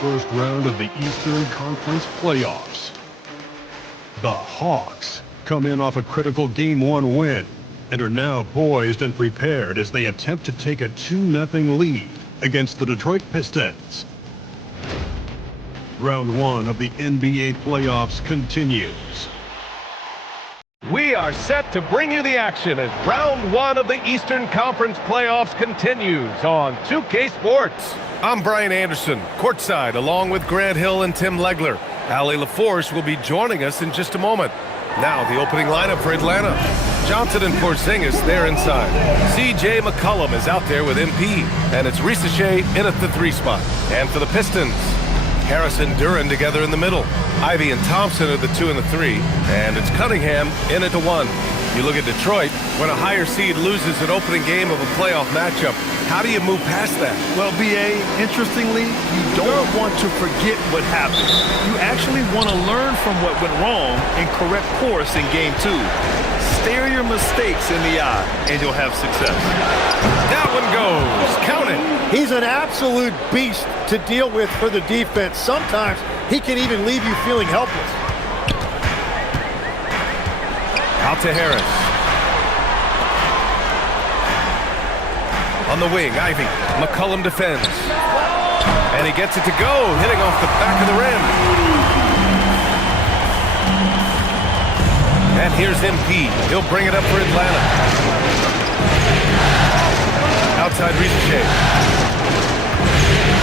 first round of the Eastern Conference playoffs. The Hawks come in off a critical Game 1 win and are now poised and prepared as they attempt to take a 2-0 lead against the Detroit Pistons. Round 1 of the NBA playoffs continues. We are set to bring you the action as round 1 of the Eastern Conference playoffs continues on 2K Sports. I'm Brian Anderson, courtside, along with Grant Hill and Tim Legler. Ali LaForce will be joining us in just a moment. Now, the opening lineup for Atlanta. Johnson and Porzingis, they're inside. C.J. McCollum is out there with MP, and it's Ricochet in at the 3 spot. And for the Pistons, Harris and Duren together in the middle. Ivy and Thompson are the 2 and the 3, and it's Cunningham in at the 1. You look at Detroit, when a higher seed loses an opening game of a playoff matchup, how do you move past that? Well, B.A., interestingly, you don't want to forget what happened. You actually want to learn from what went wrong and correct course in Game 2. Stare your mistakes in the eye, and you'll have success. That one goes. Count it. He's an absolute beast to deal with for the defense. Sometimes he can even leave you feeling helpless. Out to Harris. On the wing, Ivy. McCollum defends. And he gets it to go, hitting off the back of the rim. And here's MP. He'll bring it up for Atlanta. Outside Ricochet.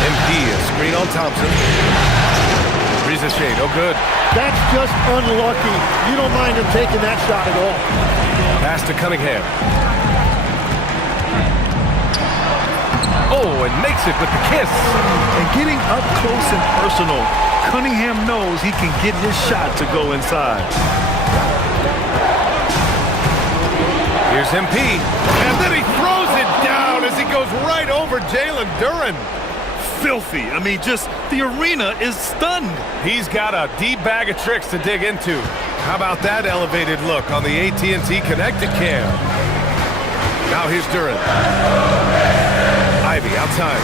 MP, a screen on Thompson. Ricochet, no good. That's just unlucky. You don't mind him taking that shot at all. Pass to Cunningham. Oh, and makes it with the kiss. And getting up close and personal, Cunningham knows he can get his shot to go inside. Here's MP. And then he throws it down as he goes right over Jalen Duren. Filthy. I mean, just the arena is stunned. He's got a deep bag of tricks to dig into. How about that elevated look on the AT&T Connected Cam? Now here's Duren. Ivy outside.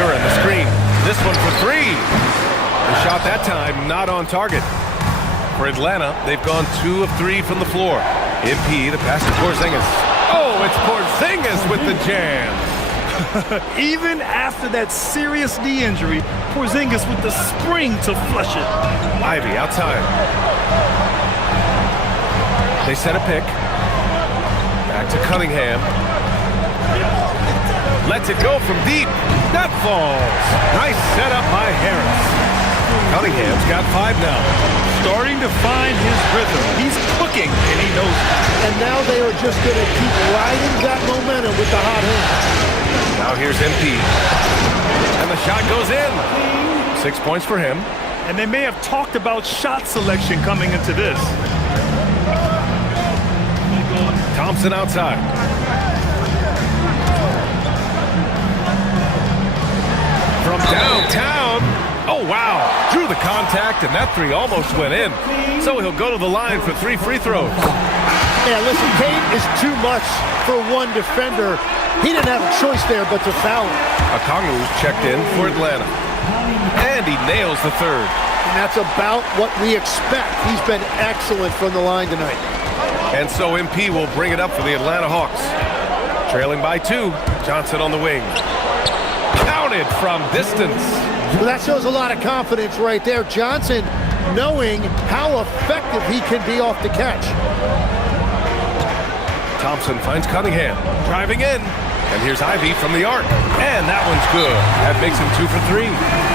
Duren, the screen. This one for 3. The shot that time not on target. For Atlanta, they've gone 2 of 3 from the floor. MP, the pass to Porzingis. Oh, it's Porzingis with the jam. Even after that serious knee injury, Porzingis with the spring to flush it. Ivy outside. They set a pick. Back to Cunningham. Lets it go from deep. That falls. Nice setup by Harris. Cunningham's got 5 now. Starting to find his rhythm. He's cooking, and he knows it. And now they are just going to keep riding that momentum with the hot hand. Now here's MP. And the shot goes in. 6 points for him. And they may have talked about shot selection coming into this. Thompson outside. From downtown. Oh, wow. Drew the contact, and that 3 almost went in. So he'll go to the line for 3 free throws. Yeah, listen, Kane is too much for one defender. He didn't have a choice there but to foul him. Okongwu's checked in for Atlanta. And he nails the 3rd. And that's about what we expect. He's been excellent from the line tonight. And so MP will bring it up for the Atlanta Hawks. Trailing by 2. Johnson on the wing. Counted from distance. Well, that shows a lot of confidence right there. Johnson knowing how effective he can be off the catch. Thompson finds Cunningham. Driving in. And here's Ivy from the arc. And that one's good. That makes him 2 for 3.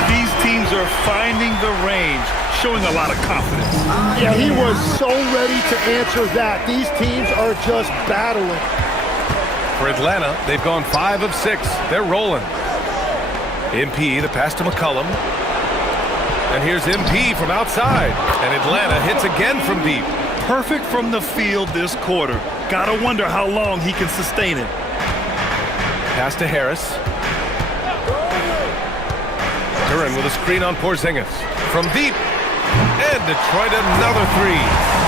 These teams are finding the range, showing a lot of confidence. Yeah, he was so ready to answer that. These teams are just battling. For Atlanta, they've gone 5 of 6. They're rolling. MP, the pass to McCollum. And here's MP from outside. And Atlanta hits again from deep. Perfect from the field this quarter. Gotta wonder how long he can sustain it. Pass to Harris. Duren with a screen on Porzingis. From deep. And Detroit another 3.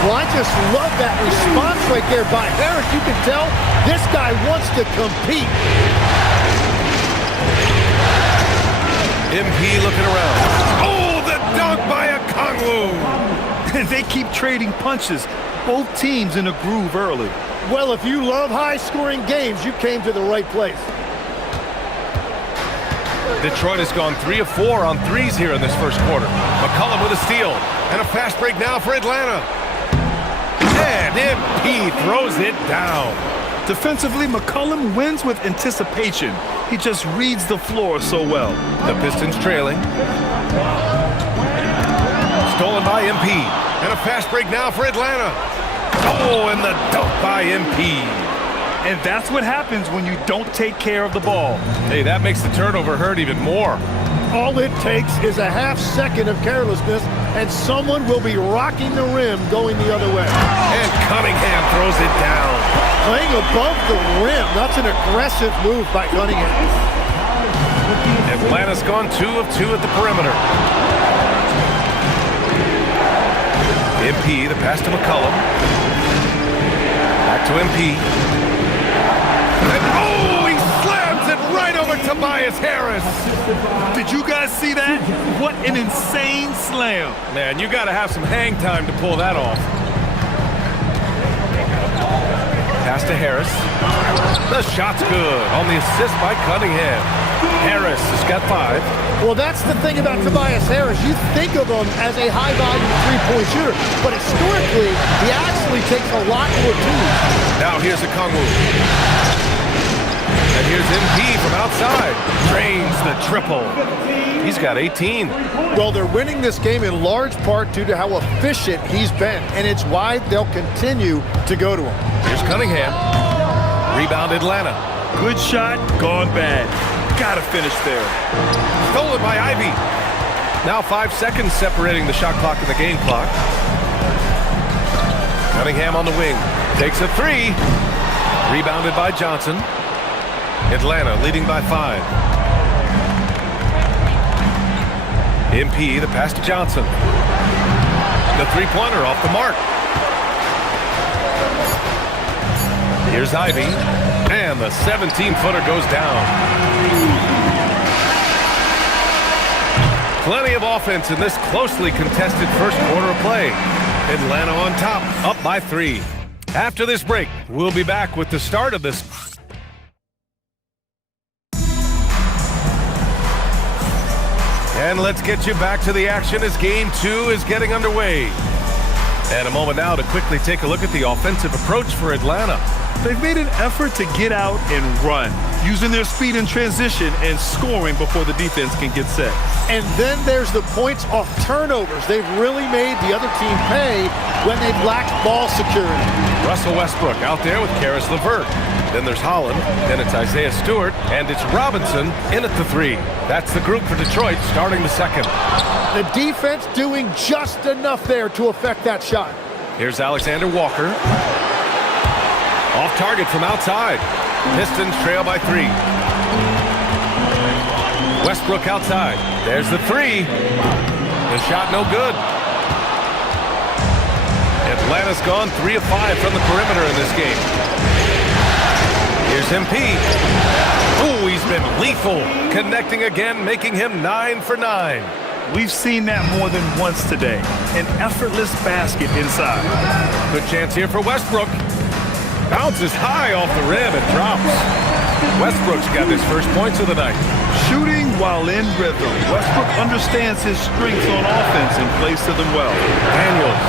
Well, I just love that response right there by Harris. You can tell this guy wants to compete. MP looking around. Oh, the dunk by a Kongwu. They keep trading punches. Both teams in a groove early. Well, if you love high-scoring games, you came to the right place. Detroit has gone 3 of 4 on threes here in this first quarter. McCollum with a steal. And a fast break now for Atlanta. And MP throws it down. Defensively, McCollum wins with anticipation. He just reads the floor so well. The Pistons trailing. Stolen by MP. And a fast break now for Atlanta. Oh, and the dunk by MP. And that's what happens when you don't take care of the ball. Hey, that makes the turnover hurt even more. All it takes is a half second of carelessness, and someone will be rocking the rim going the other way. And Cunningham throws it down. Playing above the rim. That's an aggressive move by Cunningham. Atlanta's gone 2 of 2 at the perimeter. MP, the pass to McCollum. Back to MP. And oh, he slams it right over Tobias Harris. Did you guys see that? What an insane slam. Man, you got to have some hang time to pull that off. Pass to Harris. The shot's good on the assist by Cunningham. Harris has got 5. Well, that's the thing about Tobias Harris. You think of him as a high-volume three-point shooter, but historically, he actually takes a lot more twos. Now here's a Kongwu. And here's MP from outside. Drains the triple. He's got 18. Well, they're winning this game in large part due to how efficient he's been, and it's why they'll continue to go to him. Here's Cunningham. Rebound Atlanta. Good shot, gone bad. Gotta finish there. Stolen by Ivy. Now 5 seconds separating the shot clock and the game clock. Cunningham on the wing. Takes a 3. Rebounded by Johnson. Atlanta leading by 5. MP, the pass to Johnson. The three-pointer off the mark. Here's Ivy. And the 17-footer goes down. Plenty of offense in this closely contested first quarter of play. Atlanta on top, up by 3. After this break, we'll be back with the start of this. And let's get you back to the action as Game 2 is getting underway. And a moment now to quickly take a look at the offensive approach for Atlanta. They've made an effort to get out and run, using their speed in transition and scoring before the defense can get set. And then there's the points off turnovers. They've really made the other team pay when they've lacked ball security. Russell Westbrook out there with Karis LeVert. Then there's Holland, then it's Isaiah Stewart, and it's Robinson in at the 3. That's the group for Detroit starting the second. The defense doing just enough there to affect that shot. Here's Alexander Walker. Off target from outside. Pistons trail by 3. Westbrook outside. There's the 3. The shot no good. Atlanta's gone 3 of 5 from the perimeter in this game. Here's MP. Ooh, he's been lethal. Connecting again, making him 9 for 9. We've seen that more than once today. An effortless basket inside. Good chance here for Westbrook. Bounces high off the rim and drops. Westbrook's got his first points of the night. Shooting while in rhythm. Westbrook understands his strengths on offense and plays to them well. Daniels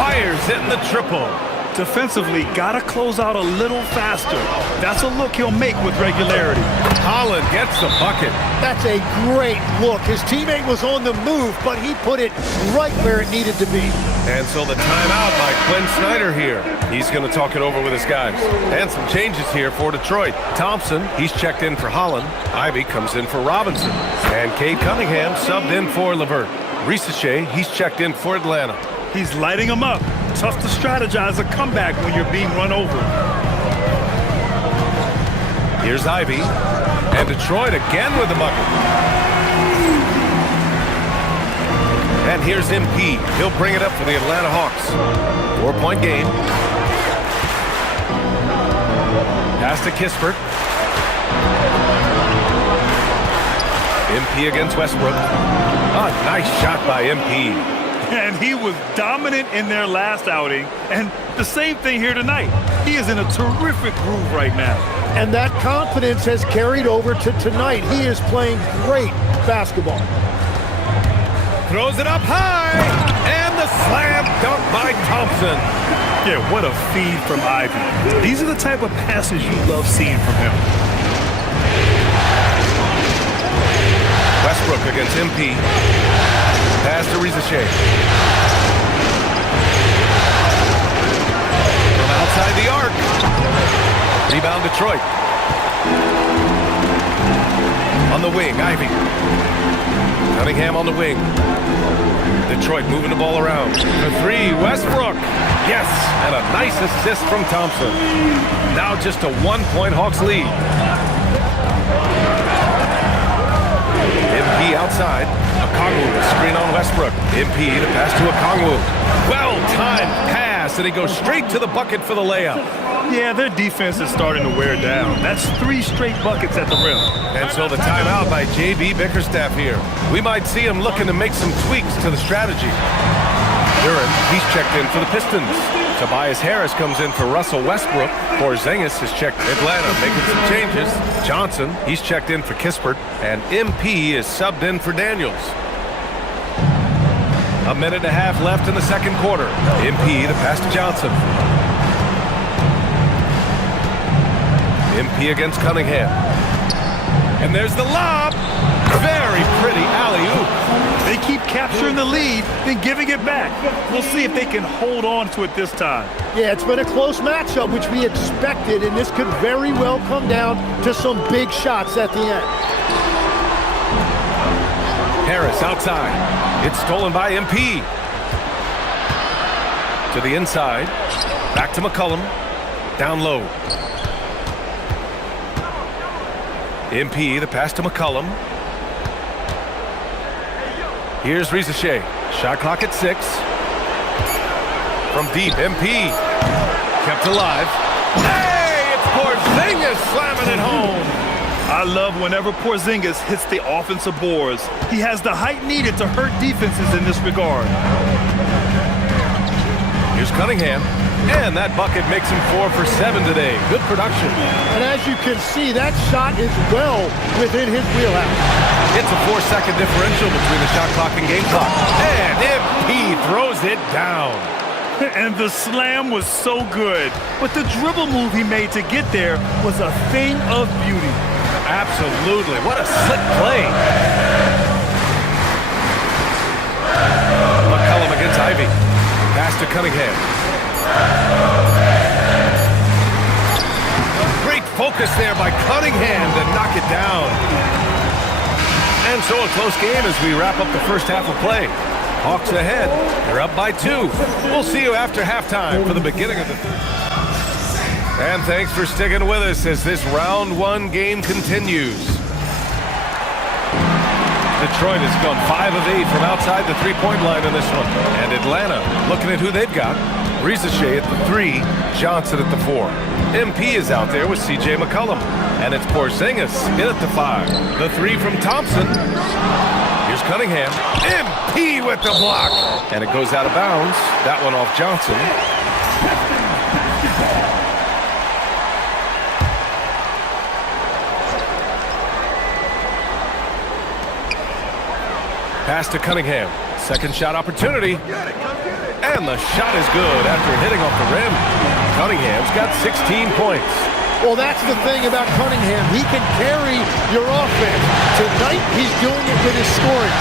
fires in the triple. Defensively, gotta close out a little faster. That's a look he'll make with regularity. Holland gets the bucket. That's a great look. His teammate was on the move, but he put it right where it needed to be. And so the timeout by Quinn Snyder here. He's going to talk it over with his guys. And some changes here for Detroit. Thompson, he's checked in for Holland. Ivy comes in for Robinson. And Cade Cunningham subbed in for LeVert. Risache, he's checked in for Atlanta. He's lighting them up. Tough to strategize a comeback when you're being run over. Here's Ivy. And Detroit again with the bucket. And here's MP. He'll bring it up for the Atlanta Hawks. 4-point game. Pass to Kispert. MP against Westbrook. A nice shot by MP. And he was dominant in their last outing, and the same thing here tonight. He is in a terrific groove right now. And that confidence has carried over to tonight. He is playing great basketball. Throws it up high, and the slam dunk by Thompson. Yeah, what a feed from Ivy. These are the type of passes you love seeing from him. Westbrook against MP. Pass to Rizachet. From outside the arc. Rebound Detroit. On the wing, Ivy. Cunningham on the wing. Detroit moving the ball around. For three, Westbrook. Yes, and a nice assist from Thompson. Now just a 1-point Hawks lead. MP outside. Okongwu, screen on Westbrook. MP to pass to Okongwu. Well-timed pass, and he goes straight to the bucket for the layup. Yeah, their defense is starting to wear down. That's 3 straight buckets at the rim. And so the timeout by J.B. Bickerstaff here. We might see him looking to make some tweaks to the strategy. Duran, he's checked in for the Pistons. Tobias Harris comes in for Russell Westbrook. Porzingis has checked Atlanta, making some changes. Johnson, he's checked in for Kispert. And MP is subbed in for Daniels. A minute and a half left in the second quarter. MP, the pass to Johnson. MP against Cunningham. And there's the lob. Very pretty alley-oop. They keep capturing the lead, then giving it back. We'll see if they can hold on to it this time. Yeah, it's been a close matchup, which we expected, and this could very well come down to some big shots at the end. Harris outside. It's stolen by MP. To the inside. Back to McCollum. Down low. MP, the pass to McCollum. Here's Rizachet. Shot clock at 6. From deep, MP. Kept alive. Hey, it's Porzingis slamming it home. I love whenever Porzingis hits the offensive boards. He has the height needed to hurt defenses in this regard. Here's Cunningham. And that bucket makes him 4 for 7 today. Good production. And as you can see, that shot is well within his wheelhouse. It's a 4-second differential between the shot clock and game clock. And MP throws it down. And the slam was so good. But the dribble move he made to get there was a thing of beauty. Absolutely. What a slick play. McCollum against Ivy. Pass to Cunningham. Great focus there by Cunningham to knock it down. And so a close game as we wrap up the first half of play. Hawks ahead. They're up by 2. We'll see you after halftime for the beginning of the third. And thanks for sticking with us as this round 1 game continues. Detroit has gone 5 of 8 from outside the three-point line in this one. And Atlanta, looking at who they've got. Rizachet at the 3, Johnson at the 4. MP is out there with C.J. McCollum. And it's Porzingis in at the 5. The 3 from Thompson. Here's Cunningham. MP with the block. And it goes out of bounds. That one off Johnson. Pass to Cunningham. Second shot opportunity. And the shot is good after hitting off the rim. Cunningham's got 16 points. Well, that's the thing about Cunningham. He can carry your offense. Tonight, he's doing it with his scoring.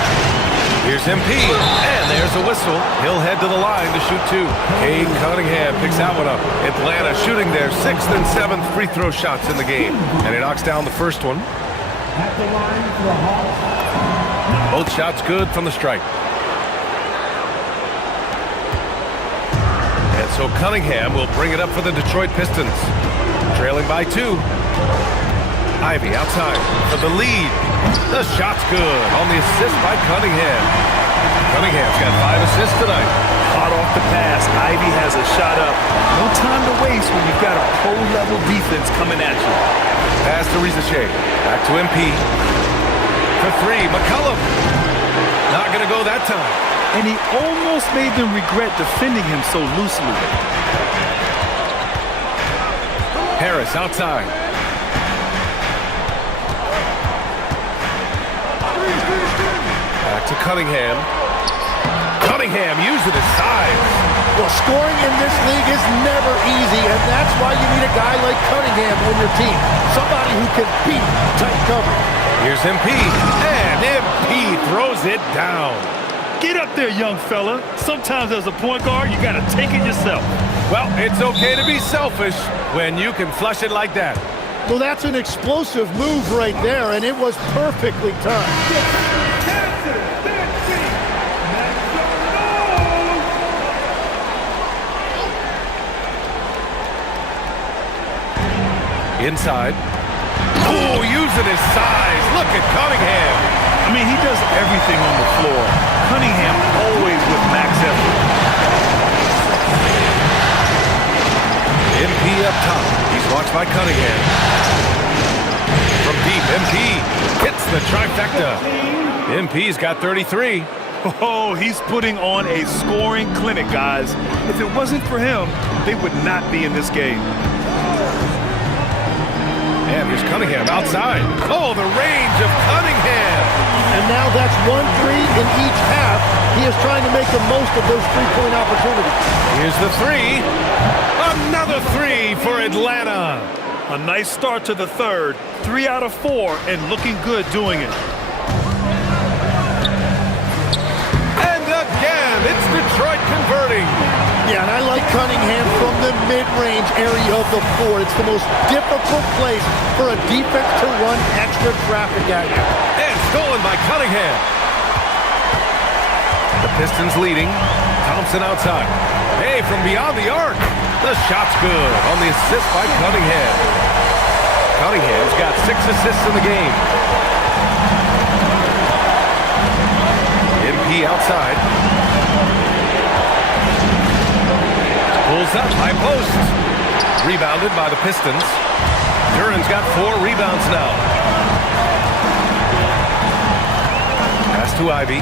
Here's MP, and there's a whistle. He'll head to the line to shoot 2. Cade Cunningham picks that one up. Atlanta shooting their 6th and 7th free throw shots in the game. And he knocks down the first one. At the line for the Hawks. Both shots good from the stripe. And so Cunningham will bring it up for the Detroit Pistons. Trailing by 2. Ivy outside for the lead. The shot's good on the assist by Cunningham. Cunningham's got 5 assists tonight. Hot off the pass, Ivy has a shot up. No time to waste when you've got a pro-level defense coming at you. Pass to Rizachet. Back to MP. for three. McCollum. Not going to go that time. And he almost made them regret defending him so loosely. Harris outside. Back to Cunningham. Cunningham using his size. Well, scoring in this league is never easy, and that's why you need a guy like Cunningham on your team. Somebody who can beat tight coverage. Here's MP, and MP throws it down. Get up there, young fella. Sometimes as a point guard, you got to take it yourself. Well, it's okay to be selfish when you can flush it like that. Well, that's an explosive move right there, and it was perfectly timed. Inside. Oh, using his size. Look at Cunningham. I mean, he does everything on the floor. Cunningham always with max effort. MP up top. He's watched by Cunningham. From deep, MP hits the trifecta. MP's got 33. Oh, he's putting on a scoring clinic, guys. If it wasn't for him, they would not be in this game. And here's Cunningham outside. Oh, the range of Cunningham. And now that's 1 3 in each half. He is trying to make the most of those three-point opportunities. Here's the three. Another three for Atlanta. A nice start to the third. 3 out of 4 and looking good doing it. And again, it's Detroit converting. Yeah, and I like Cunningham from the mid-range area of the floor. It's the most difficult place for a defense to run extra traffic at you. And stolen by Cunningham. The Pistons leading. Thompson outside. Hey, from beyond the arc. The shot's good on the assist by Cunningham. Cunningham's got 6 assists in the game. MP outside. Pulls up, high post. Rebounded by the Pistons. Duran's got 4 rebounds now. Pass to Ivy.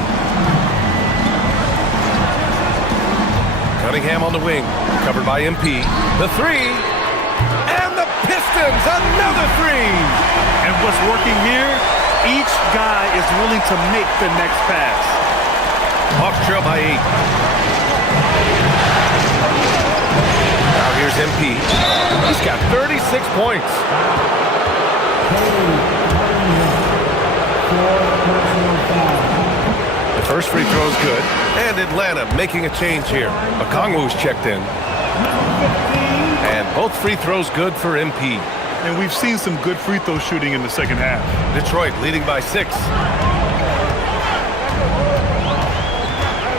Cunningham on the wing, covered by MP. The three, and the Pistons, another three. And what's working here, each guy is willing to make the next pass. Hawks trail by 8. Now here's MP. He's got 36 points. The first free throw is good. And Atlanta making a change here. Okongwu's checked in. And both free throws good for MP. And we've seen some good free throw shooting in the second half. Detroit leading by 6.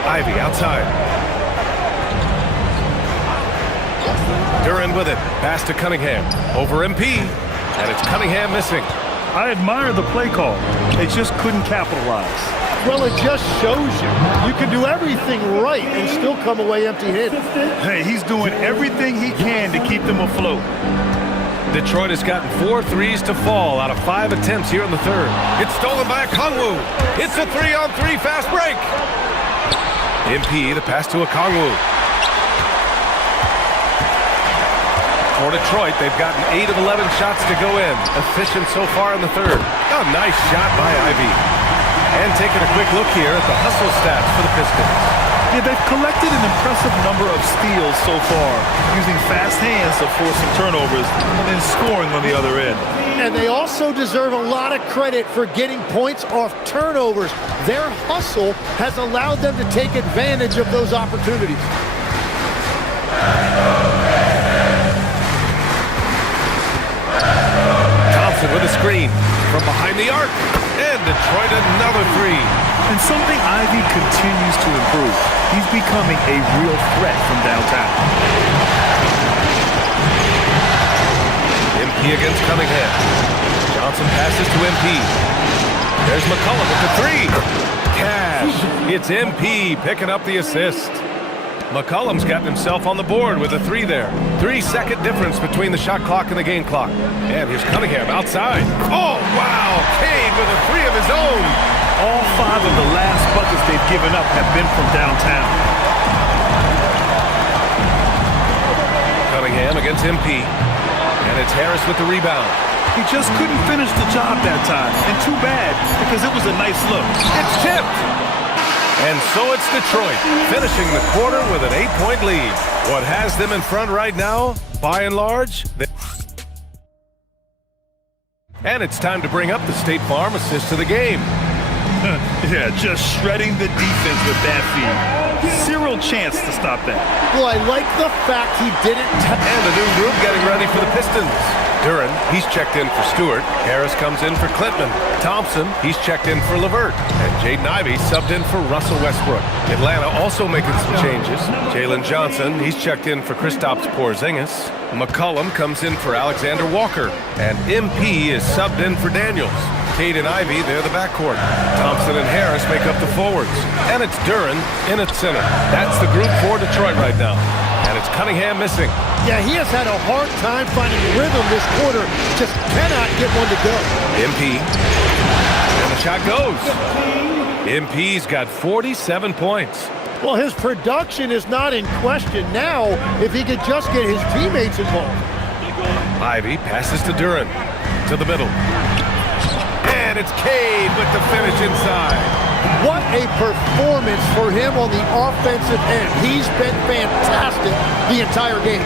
Ivy outside. Duran with it. Pass to Cunningham. Over MP. And it's Cunningham missing. I admire the play call. They just couldn't capitalize. Well, it just shows you. You can do everything right and still come away empty-handed. Hey, he's doing everything he can to keep them afloat. Detroit has gotten 4 threes to fall out of 5 attempts here in the third. It's stolen by Okongwu. It's a 3-on-3 fast break. MP, the pass to Okongwu. For Detroit, they've gotten 8 of 11 shots to go in. Efficient so far in the third. A nice shot by Ivy. And taking a quick look here at the hustle stats for the Pistons. Yeah, they've collected an impressive number of steals so far, using fast hands to force some turnovers and then scoring on the other end. And they also deserve a lot of credit for getting points off turnovers. Their hustle has allowed them to take advantage of those opportunities. Thompson with a screen from behind the arc. And Detroit another 3. And something Ivy continues to improve. He's becoming a real threat from downtown. MP against Cunningham. Johnson passes to MP. There's McCollum with the 3. Cash. It's MP picking up the assist. McCollum's gotten himself on the board with a 3 there. 3-second difference between the shot clock and the game clock. And here's Cunningham outside. Oh, wow! Cade with a 3 of his own. All 5 of the last buckets they've given up have been from downtown. Cunningham against MP. And it's Harris with the rebound. He just couldn't finish the job that time. And too bad, because it was a nice look. It's tipped! And so it's Detroit, finishing the quarter with an 8-point lead. What has them in front right now, by and large, and it's time to bring up the State Farm assist to the game. Yeah, just shredding the defense with that feed. Zero chance to stop that. Well, I like the fact he didn't. And the new group getting ready for the Pistons. Duran, he's checked in for Stewart. Harris comes in for Klintman. Thompson, he's checked in for LeVert. And Jaden Ivey subbed in for Russell Westbrook. Atlanta also making some changes. Jalen Johnson, he's checked in for Kristaps Porzingis. McCollum comes in for Alexander Walker. And MP is subbed in for Daniels. Cade and Ivey, they're the backcourt. Thompson and Harris make up the forwards. And it's Duran in at center. That's the group for Detroit right now. And it's Cunningham missing. Yeah, he has had a hard time finding rhythm this quarter. Just cannot get one to go. MP. And the shot goes. MP's got 47 points. Well, his production is not in question now if he could just get his teammates involved. Ivey passes to Duran. To the middle. And it's Cade with the finish inside. What a performance for him on the offensive end. He's been fantastic the entire game.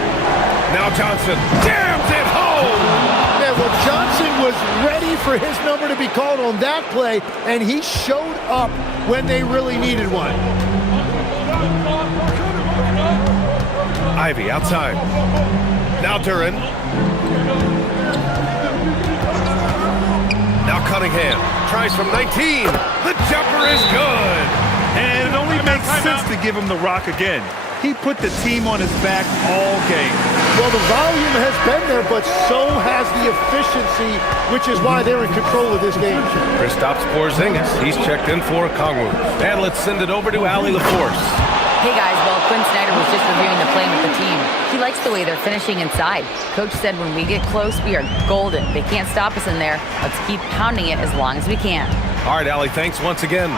Now Johnson jams it home. Yeah, well, Johnson was ready for his number to be called on that play, and he showed up when they really needed one. Ivey outside. Now Duran. Now Cunningham tries from 19. The jumper is good. And it only makes sense to give him the rock again. He put the team on his back all game. Well, the volume has been there, but so has the efficiency, which is why they're in control of this game. Kristaps Porzingis, he's checked in for Kongwu. And let's send it over to Allie LaForce. Hey guys, well, Quinn Snyder was just reviewing the play with the team. He likes the way they're finishing inside. Coach said when we get close, we are golden. They can't stop us in there. Let's keep pounding it as long as we can. All right, Allie, thanks once again.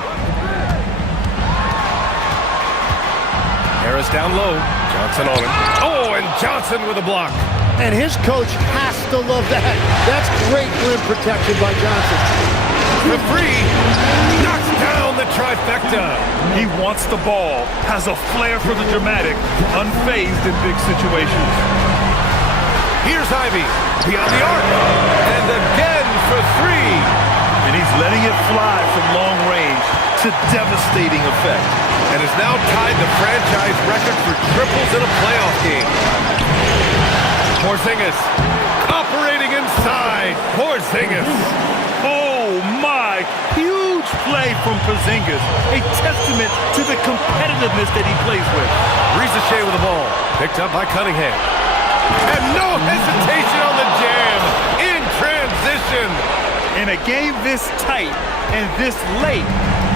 Harris down low. Johnson on him. Oh, and Johnson with a block. And his coach has to love that. That's great rim protection by Johnson. The three knocks down the trifecta. He wants the ball, has a flair for the dramatic, unfazed in big situations. Here's Ivey beyond the arc. And again for 3. And he's letting it fly from long range to devastating effect. And has now tied the franchise record for triples in a playoff game. Porzingis operating inside. Porzingis. Oh my, huge play from Porzingis. A testament to the competitiveness that he plays with. Rizachet with the ball. Picked up by Cunningham. And no hesitation on the jam. In transition. In a game this tight and this late,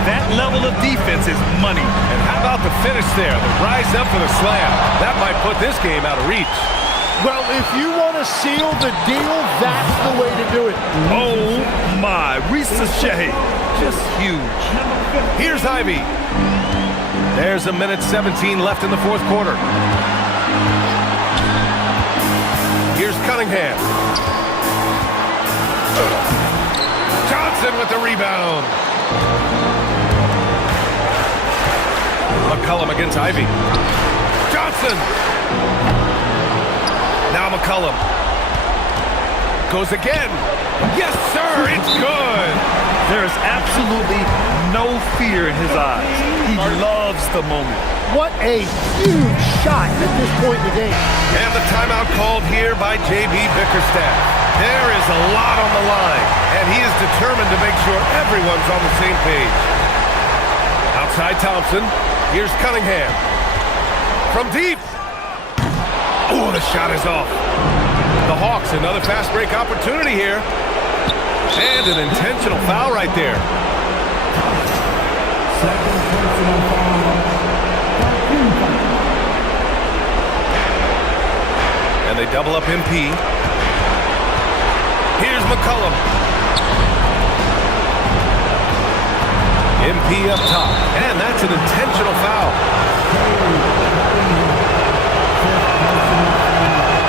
that level of defense is money. And how about the finish there? The rise up for the slam. That might put this game out of reach. Well, if you want to seal the deal, that's the way to do it. Oh my, Rizachet, just huge. Here's Ivey. There's a minute 17 left in the fourth quarter. Here's Cunningham. Johnson with the rebound. McCollum against Ivey. Johnson. Now McCollum. Goes again. Yes, sir, it's good. There is absolutely no fear in his eyes. He loves the moment. What a huge shot at this point in the game. And the timeout called here by J.B. Bickerstaff. There is a lot on the line, and he is determined to make sure everyone's on the same page. Outside Thompson. Here's Cunningham. From deep. Oh, the shot is off. The Hawks, another fast break opportunity here. And an intentional foul right there. Second personal foul. 13 foul. they double up MP. Here's McCollum. MP up top, and that's an intentional foul.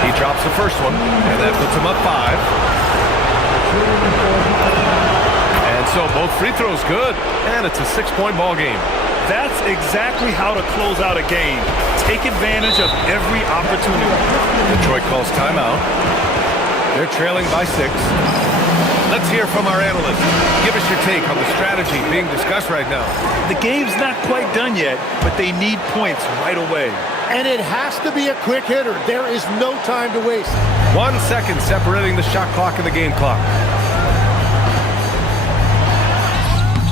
He drops the first one, and that puts him up 5. And so both free throws good, and it's a 6-point ball game. That's exactly how to close out a game. Take advantage of every opportunity. Detroit calls timeout. They're trailing by 6. Let's hear from our analyst. Give us your take on the strategy being discussed right now. The game's not quite done yet, but they need points right away. And it has to be a quick hitter. There is no time to waste. 1 second separating the shot clock and the game clock.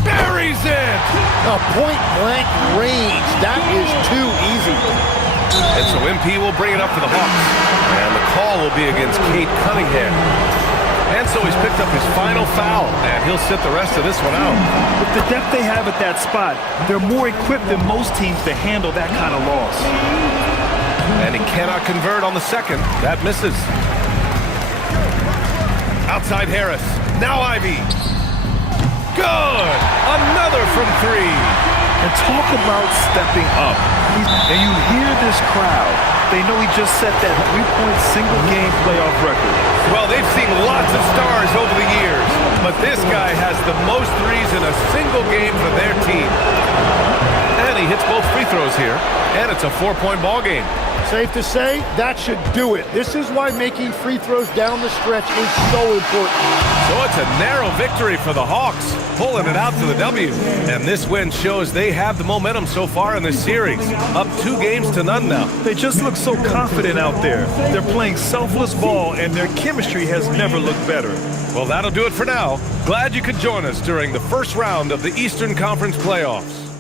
Buries it! A point-blank range. That is too easy. And so MP will bring it up to the Hawks. And the call will be against Cade Cunningham. And so he's picked up his final foul, and he'll sit the rest of this one out. With the depth they have at that spot, they're more equipped than most teams to handle that kind of loss. And he cannot convert on the second. That misses. Outside Harris. Now Ivy. Good! Another from 3. And talk about stepping up. And you hear this crowd. They know he just set that 3-point single-game playoff record. Well, they've seen lots of stars over the years, but this guy has the most threes in a single game for their team. And he hits both free throws here, and it's a 4-point ball game. Safe to say, that should do it. This is why making free throws down the stretch is so important. So it's a narrow victory for the Hawks, pulling it out to the W. And this win shows they have the momentum so far in this series. Up 2-0 now. They just look so confident out there. They're playing selfless ball, and their chemistry has never looked better. Well, that'll do it for now. Glad you could join us during the first round of the Eastern Conference playoffs.